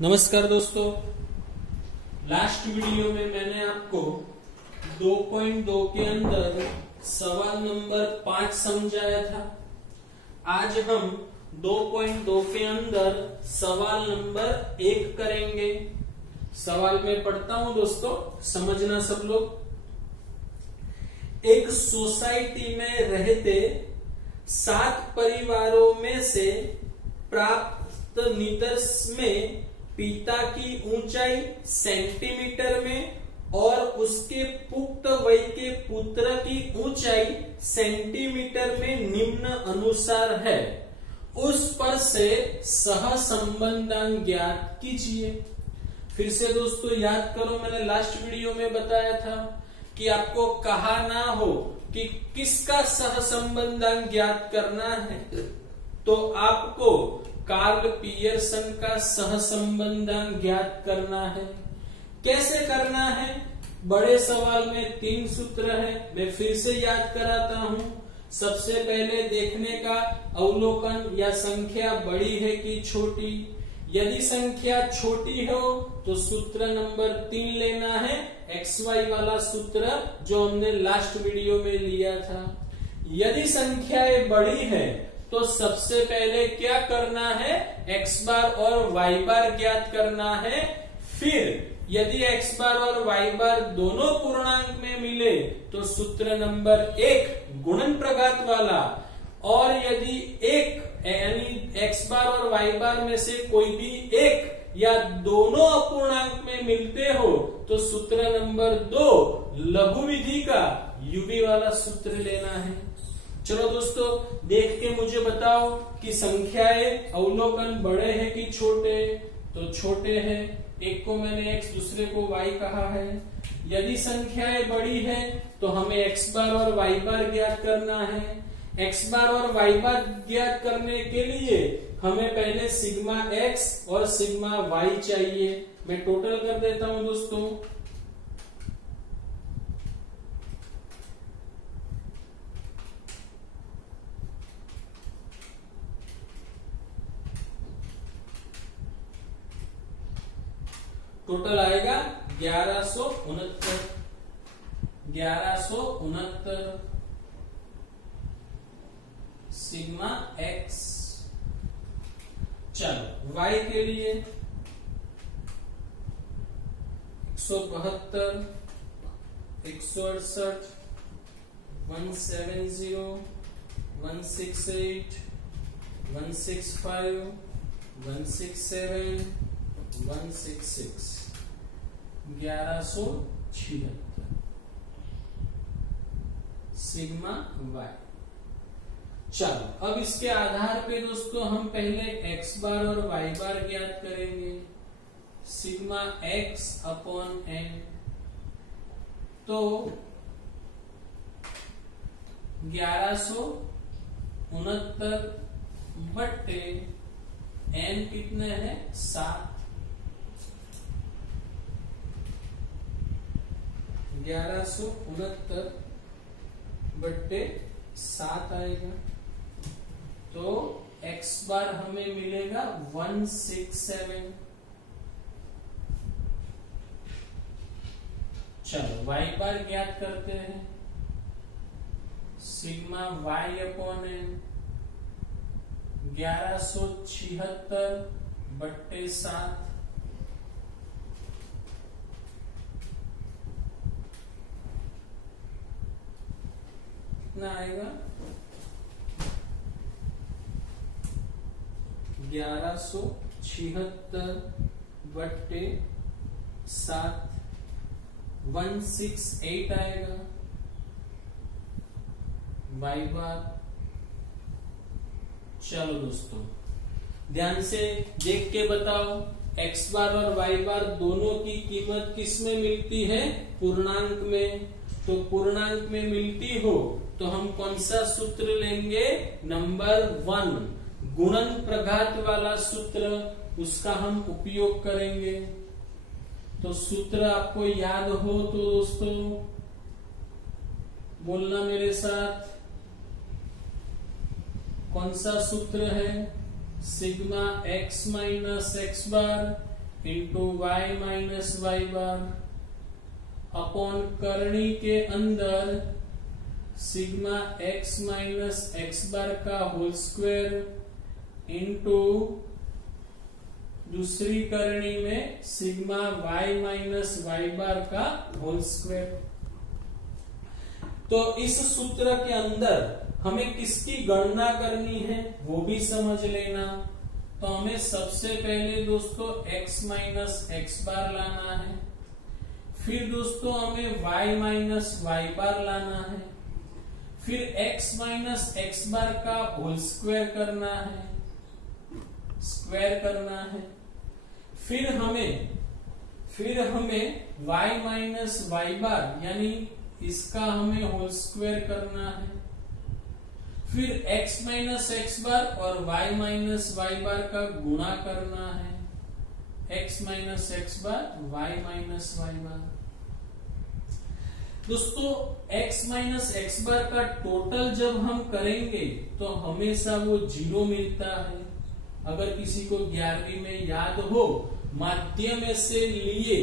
नमस्कार दोस्तों, last video में मैंने आपको 2.2 के अंदर सवाल नंबर 5 समझाया था। आज हम 2.2 के अंदर सवाल नंबर 1 करेंगे। सवाल में पढ़ता हूं दोस्तों, समझना सब लोग। एक सोसाइटी में रहते 7 परिवारों में से प्राप्त निदर्श में पिता की ऊंचाई सेंटीमीटर में और उसके पुख्त वय के पुत्र की ऊंचाई सेंटीमीटर में निम्न अनुसार है। उस पर से सहसंबंधांक ज्ञात कीजिए। फिर से दोस्तों याद करो, मैंने लास्ट वीडियो में बताया था कि आपको कहा ना हो कि किसका सहसंबंधांक ज्ञात करना है, तो आपको कार्ल पियर्सन का सहसंबंधांक ज्ञात करना है। कैसे करना है? बड़े सवाल में 3 सूत्र है, मैं फिर से याद कराता हूं। सबसे पहले देखने का अवलोकन, या संख्या बड़ी है कि छोटी। यदि संख्या छोटी हो तो सूत्र नंबर 3 लेना है, XY वाला सूत्र जो हमने लास्ट वीडियो में लिया था। यदि संख्याएं बड़ी है तो सबसे पहले क्या करना है? x बार और y बार ज्ञात करना है। फिर यदि x बार और y बार दोनों पूर्णांक में मिले तो सूत्र नंबर 1 गुणन प्रघात वाला, और यदि एक यानी x बार और y बार में से कोई भी एक या दोनों अपूर्णांक में मिलते हो तो सूत्र नंबर 2 लघु विधि का UV वाला सूत्र लेना है। चलो दोस्तों, देख के मुझे बताओ कि संख्याएं अवलोकन बड़े हैं कि छोटे। तो छोटे हैं, एक को मैंने x दूसरे को y कहा है। यदि संख्याएं बड़ी है तो हमें x बार और y बार ज्ञात करना है। x बार और y बार ज्ञात करने के लिए हमें पहले सिग्मा x और सिग्मा y चाहिए। मैं टोटल कर देता हूं दोस्तों। टोटल आएगा 1169 सिग्मा x। चलो y के लिए 172, 168, 170, 168, 165, 167, 166 1176 सिग्मा y। चलो अब इसके आधार पे दोस्तों हम पहले x बार और y बार ज्ञात करेंगे। सिग्मा x अपॉन n, तो 1169 बट्टे n कितने हैं? 7। 1169 बट्टे 7 आएगा, तो x बार हमें मिलेगा 167। चलो y बार ज्ञात करते हैं। सिग्मा y अपॉन n 1176 बट्टे 7, कितना आएगा? 1176 बट्टे 7, 168 आएगा y बार। चलो दोस्तों ध्यान से देख के बताओ, x बार और y बार दोनों की कीमत किस में मिलती है? पूर्णांक में। तो पूर्णांक में मिलती हो तो हम कौन सा सूत्र लेंगे? नंबर 1 गुणन प्रघात वाला सूत्र, उसका हम उपयोग करेंगे। तो सूत्र आपको याद हो तो दोस्तों बोलना मेरे साथ, कौन सा सूत्र है? Sigma x minus x bar into y minus y bar upon करनी के अंदर sigma x minus x bar का होल स्क्वायर इंटू दूसरी करनी में sigma y minus y bar का होल स्क्वायर। तो इस सूत्र के अंदर हमें किसकी गणना करनी है वो भी समझ लेना। तो हमें सबसे पहले दोस्तों x माइनस एक्स बार लाना है, फिर दोस्तों हमें y माइनस वाई बार लाना है, फिर x माइनस एक्स बार का होल स्क्वायर करना है, फिर हमें y माइनस वाई बार यानी इसका हमें होल स्क्वायर करना है, फिर x माइनस एक्स बार और y माइनस वाई बार का गुणा करना है, x माइनस एक्स बार y माइनस वाई बार। दोस्तों x माइनस एक्स बार का टोटल जब हम करेंगे तो हमेशा वो 0 मिलता है। अगर किसी को 11वीं में याद हो, माध्य में से लिए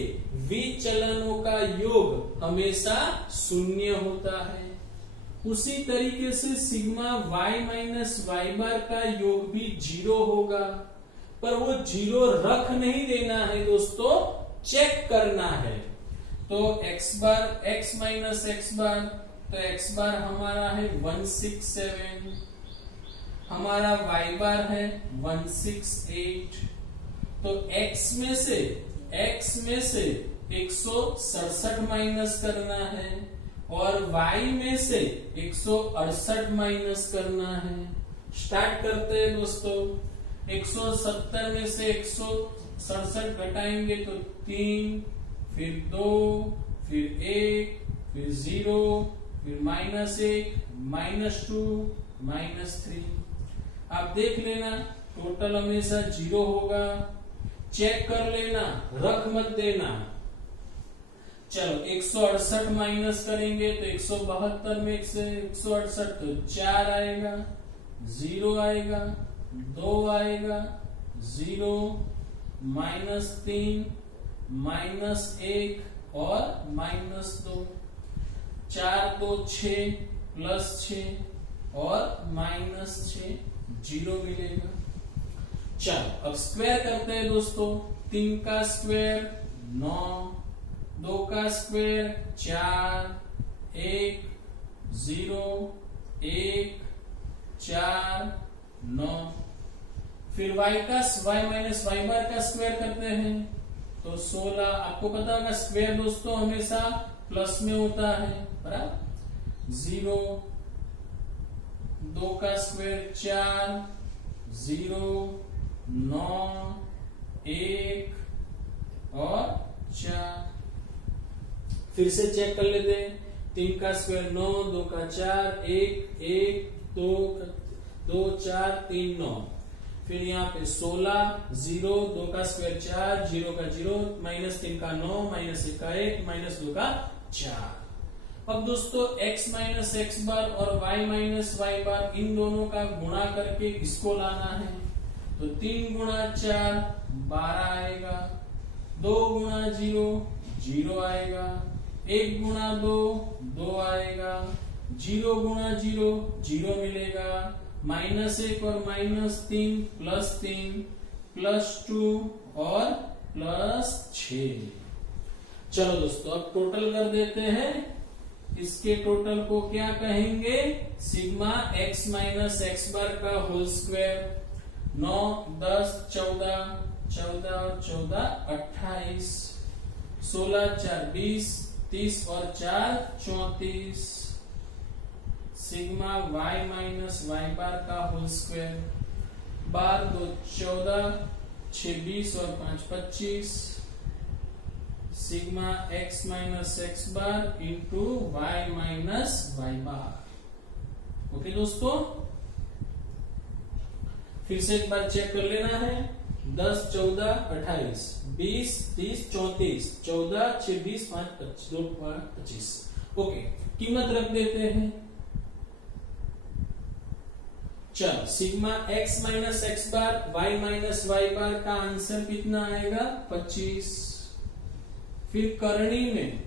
विचलनों का योग हमेशा 0 होता है। उसी तरीके से sigma y minus y bar का योग भी 0 होगा, पर वो 0 रख नहीं देना है दोस्तों, चेक करना है। तो x माइनस एक्स बार, तो x बार हमारा है 167, हमारा y बार है 168। तो x में से 167 माइनस करना है और y में से 168 माइनस करना है। स्टार्ट करते हैं दोस्तों। 170 में से 167 घटाएंगे तो 3, फिर 2, फिर 1, फिर 0, फिर -1, -2, -3। आप देख लेना टोटल हमेशा 0 होगा, चेक कर लेना, रख मत देना। चलो 168 माइनस करेंगे तो 172 में से 168 तो 4 आएगा, 0 आएगा, 2 आएगा, 0, -3, -1 और -2। 4 2 6 +6 और -6, 0 मिलेगा। चलो अब स्क्वायर करते हैं दोस्तों। 3 का स्क्वायर 9, 2 का स्क्वायर 4, 1 0 1 4 9। फिर y माइनस वाई बार का स्क्वायर करते हैं तो 16। आपको पता होगा स्क्वायर दोस्तों हमेशा प्लस में होता है, बराबर। 0, 2 का स्क्वायर 4, 0 9 1 और 4। फिर से चेक कर लेते हैं। 3 का स्क्वायर 9, 2 का 4, 1 1 2 4 3 9। फिर यहाँ पे 16, 0 2 का स्क्वायर 4, 0 का 0, -3 का 9, -1 का 1, -2 का 4। अब दोस्तों x माइनस एक्स बार और y माइनस वाई बार इन दोनों का गुणा करके इसको लाना है। तो 3 गुणा 4 12 आएगा, 2 गुणा 0 0 आएगा, 1 गुणा 2 2 आएगा, 0 गुणा 0 0 मिलेगा, -1 और -3 +3 +2 और +6। चलो दोस्तों अब टोटल कर देते हैं। इसके टोटल को क्या कहेंगे? Sigma x minus x bar का होल स्क्वायर। 9 10 14 14 और 14 28, 16 4 20 30 और 4 34। Sigma y minus y bar का होल स्क्वायर। बार 2 14, 6 20 और 5 25। Sigma x minus x bar into y minus y बार। ओके दोस्तों, फिर से एक बार चेक कर लेना है। 10 14 28 20 30 34 14 6 20 5 25 2 25। ओके, कीमत रख देते हैं। चलो सिग्मा x माइनस एक्स बार y माइनस वाई बार का आंसर कितना आएगा 25। फिर करणी में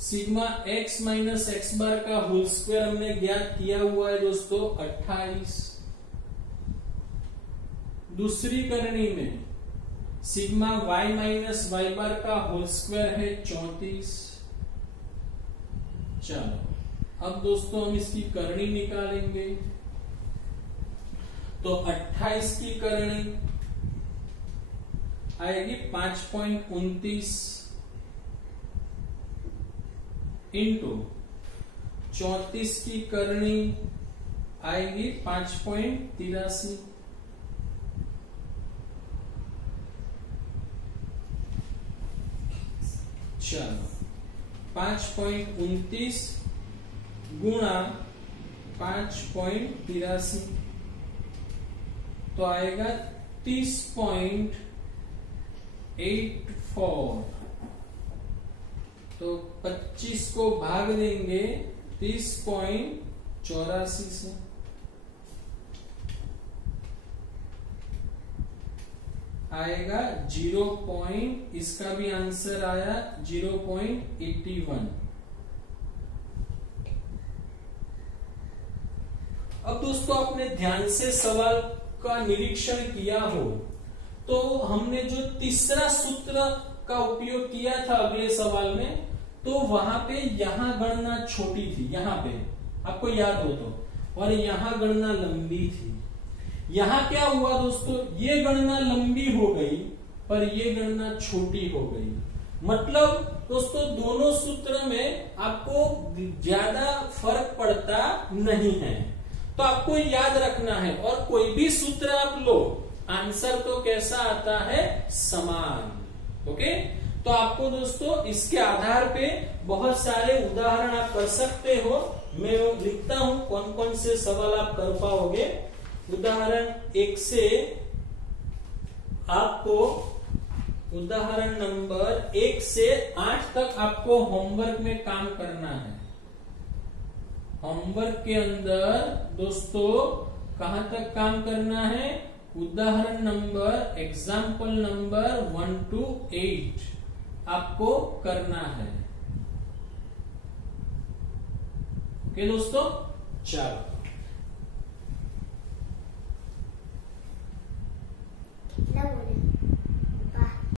sigma x minus x bar का होल स्क्वायर हमने ज्ञात किया हुआ है दोस्तों 28। दूसरी करणी में sigma y minus y bar का होल स्क्वायर है 34। चलो अब दोस्तों हम इसकी करणी निकालेंगे। तो 28 की करणी आएगी 5.29 इंटू 34 की करणी आएगी 5.83। चलो 5.29 गुणा 5.83 तो आएगा 30.84। तो 25 को भाग देंगे 30.84 से, आएगा 0. इसका भी आंसर आया 0.81। अब दोस्तों आपने ध्यान से सवाल का निरीक्षण किया हो तो हमने जो तीसरा सूत्र का उपयोग किया था अगले सवाल में, तो वहां पे यहां गणना छोटी थी, यहां पे आपको याद हो तो, और यहां गणना लंबी थी। यहां क्या हुआ दोस्तों, ये गणना लंबी हो गई पर ये गणना छोटी हो गई। मतलब दोस्तों दोनों सूत्र में आपको ज्यादा फर्क पड़ता नहीं है, तो आपको याद रखना है। और कोई भी सूत्र आप लो आंसर तो कैसा आता है, समान। ओके, तो आपको दोस्तों इसके आधार पे बहुत सारे उदाहरण आप कर सकते हो। मैं लिखता हूं कौन कौन से सवाल आप कर पाओगे। उदाहरण 1 से आपको, उदाहरण नंबर 1 से 8 तक आपको होमवर्क में काम करना है। होमवर्क के अंदर दोस्तों कहां तक काम करना है, उदाहरण नंबर, एग्जाम्पल नंबर 1 to 8 आपको करना है। ओके दोस्तों, चलो